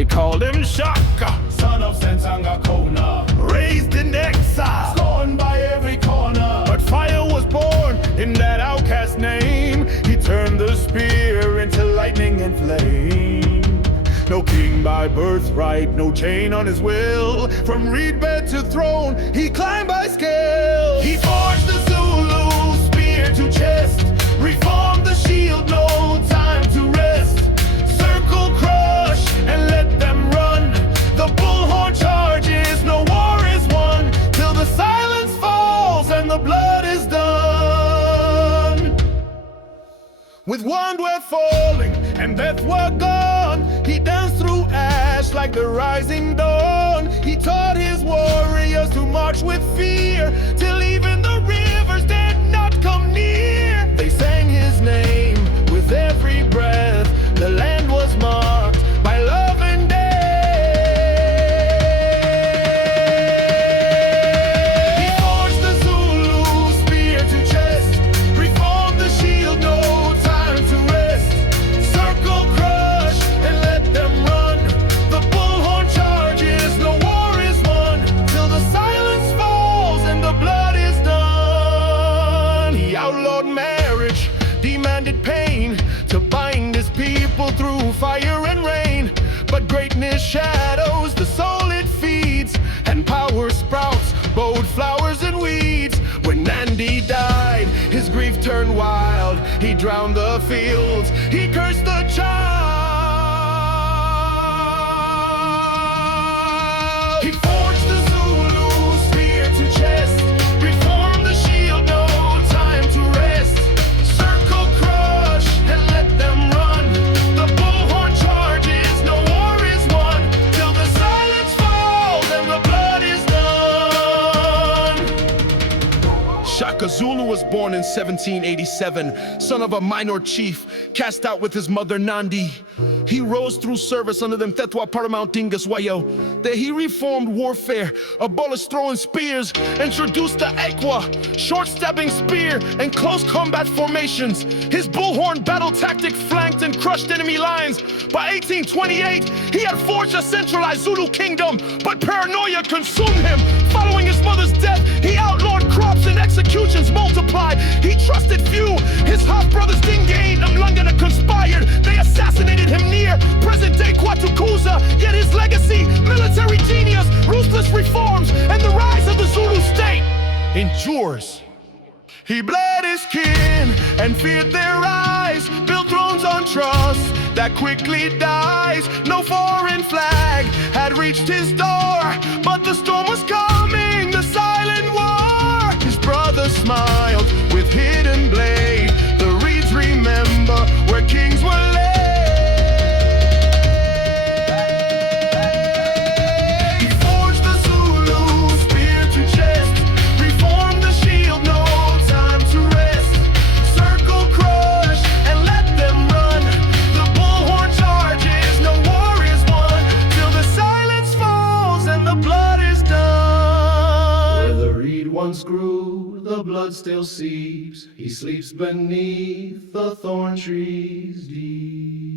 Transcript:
They called him Shaka, son of Sensanga Kona, raised in exile, scorned by every corner. but fire was born in that outcast name. He turned the spear into lightning and flame. No king by birthright, no chain on his will. From reed bed to throne, he climbed by skill. He forged the Zulu spear to chest, reformed the shield, no time to rest. Circle, crush, and let them run. The bullhorn charges, no war is won, till the silence falls and the blood is done. With were falling and death were gone, he danced through ash like the rising dawn. He taught his warriors to march with fear, till even the rivers dared not come near. They sang his name with every breath. The land was marked by love and death. He forged the Zulu spear to chest, reformed the shield, no time to rest. Circle, crush, and let them run. The bullhorn charges, no war is won, till the silence falls and the blood is done. He outlawed marriage, demanded pain, to bind his people through fire and rain. But greatness shadows the soul it feeds, and power sprouts bold flowers and weeds. When Nandi died, his grief turned wild. He drowned the fields, he cursed the child. He forged the Zulu spear to chest, reformed the shield, no time to rest. Circle, crush, and let them run. The bullhorn charges, no war is won, till the silence falls and the blood is done. Shaka Zulu was born in 1787, son of a minor chief, cast out with his mother Nandi. He rose through service under the Mfecane Paramount Dingaswayo. There he reformed warfare, abolished throwing spears, introduced the Iklwa, short-stabbing spear, and close combat formations. His bullhorn battle tactic flanked and crushed enemy lines. By 1828, he had forged a centralized Zulu Kingdom, but paranoia consumed him. Following his mother's death, he outlawed crops and executions multiplied. He trusted few. His half-brothers Dingane and Mhlangana conspired. They assassinated him near present-day Kwatukuza. Yet his legacy, military genius, ruthless reforms, and the rise of the Zulu state endures. He bled his kin and feared their eyes, built thrones on trust that quickly dies. No foreign flag had reached his door, but the storm was coming, the silent war. His brother smiled with hidden blade. The reeds remember where kings were laid. He forged the Zulu spear to chest, reformed the shield, no time to rest. Circle, crush, and let them run. The bullhorn charges, no war is won, till the silence falls and the blood is done. Where the reed once grew, the blood still seeps. He sleeps beneath the thorn trees deep.